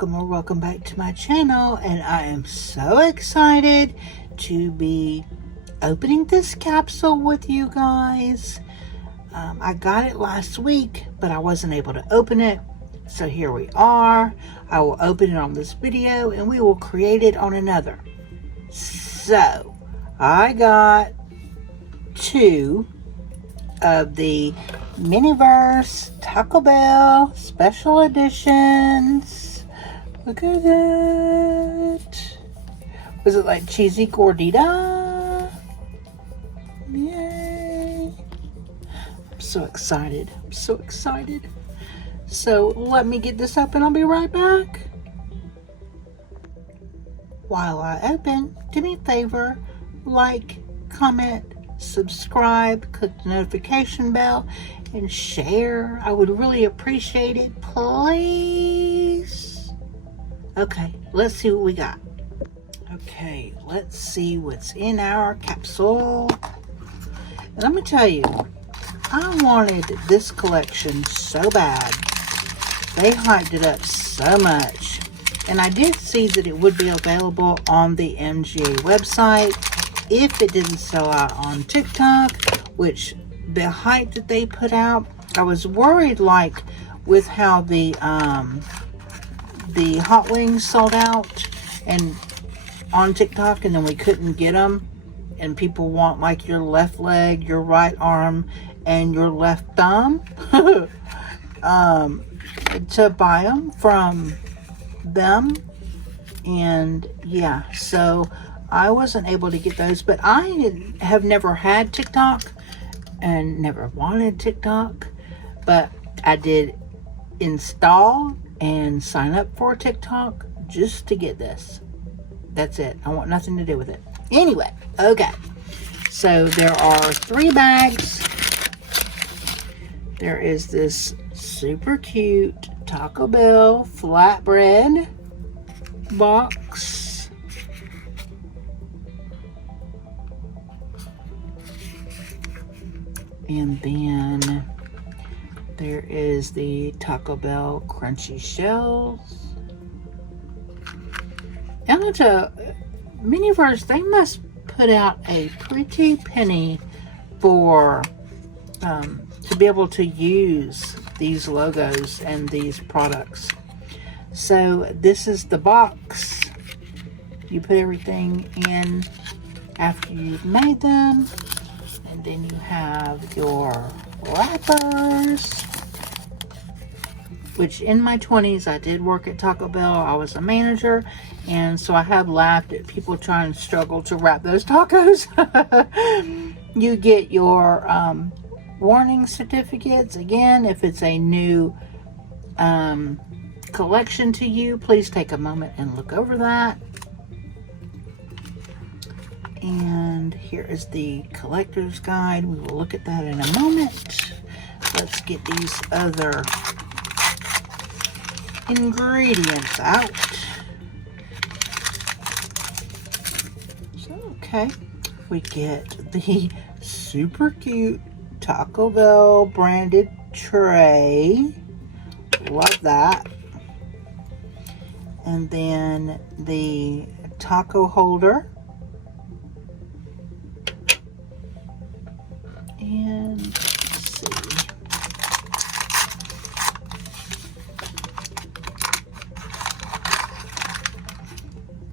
welcome or welcome back to my channel, and I am so excited to be opening this capsule with you guys. I got it last week, but I wasn't able to open it, so here we are. I will open it on this video and we will create it on another. So I got two of the MiniVerse Taco Bell special editions. Look at that. Was it like cheesy Gordita? Yay. I'm so excited. I'm so excited. So let me get this open. I'll be right back. While I open, do me a favor, like, comment, subscribe, click the notification bell, and share. I would really appreciate it, please. Okay, let's see what we got. Okay, let's see what's in our capsule. And I'm gonna tell you, I wanted this collection so bad. They hyped it up so much. And I did see that it would be available on the MGA website if it didn't sell out on TikTok, which the hype that they put out, I was worried, like with how the hot wings sold out and on TikTok, and then we couldn't get them, and people want like your left leg, your right arm, and your left thumb to buy them from them. And yeah, so I wasn't able to get those, but I have never had TikTok and never wanted TikTok, but I did install and sign up for TikTok just to get this. That's it. I want nothing to do with it. Anyway, okay. So there are 3 bags. There is this super cute Taco Bell flatbread box. And then there is the Taco Bell crunchy shells. I'm going to MiniVerse, they must put out a pretty penny for to be able to use these logos and these products. So this is the box. You put everything in after you've made them, and then you have your wrappers, which in my 20s I did work at Taco Bell. I was a manager, and so I have laughed at people trying to struggle to wrap those tacos. You get your warning certificates. Again, if it's a new collection to you, please take a moment and look over that. And here is the collector's guide. We will look at that in a moment. Let's get these other ingredients out. So, okay, we get the super cute Taco Bell branded tray. Love that. And then the taco holder. And let's see.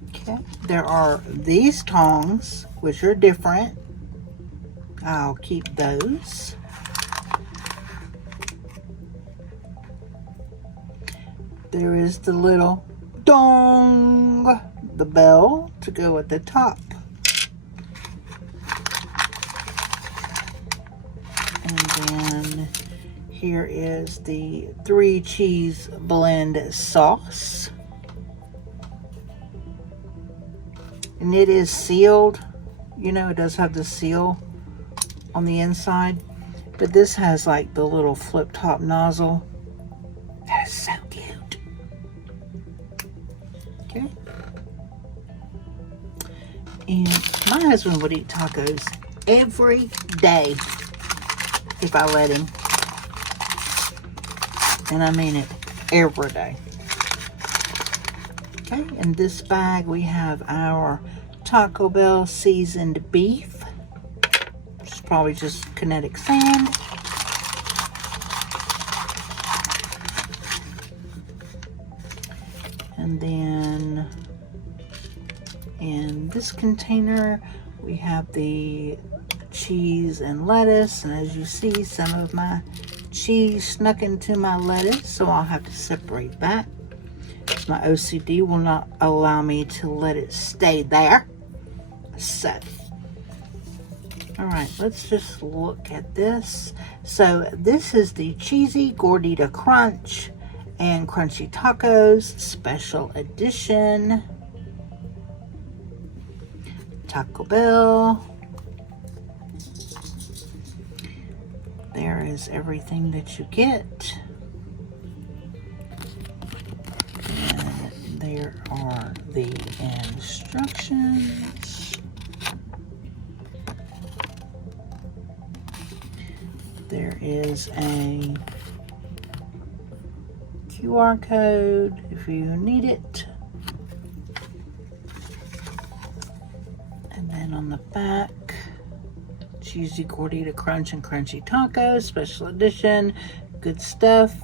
Okay, there are these tongs, which are different. I'll keep those. There is the little dong, the bell to go at the top. And then here is the 3 cheese blend sauce. And it is sealed. You know, it does have the seal on the inside, but this has like the little flip top nozzle. That is so cute. Okay. And my husband would eat tacos every day if I let him. And I mean it every day. Okay, in this bag we have our Taco Bell seasoned beef, which is probably just kinetic sand. And then in this container we have the cheese and lettuce, and as you see, some of my cheese snuck into my lettuce, so I'll have to separate that. My OCD will not allow me to let it stay there. So, all right, let's just look at this. So this is the cheesy Gordita Crunch and Crunchy Tacos Special Edition. Taco Bell. There is everything that you get. And there are the instructions. There is a QR code if you need it. And then on the back, cheesy Gordita Crunch and Crunchy Tacos, Special Edition. Good stuff.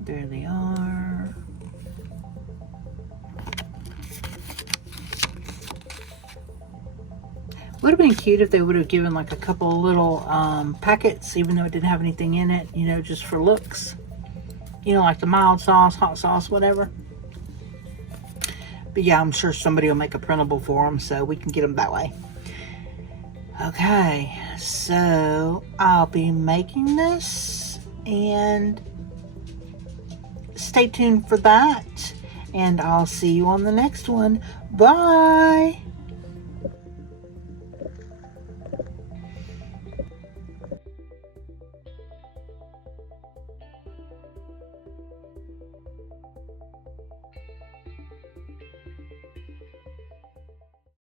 There they are. Would have been cute if they would have given like a couple little packets, even though it didn't have anything in it, you know, just for looks. You know, like the mild sauce, hot sauce, whatever. But yeah, I'm sure somebody will make a printable for them so we can get them that way. Okay, so I'll be making this, and stay tuned for that, and I'll see you on the next one. Bye!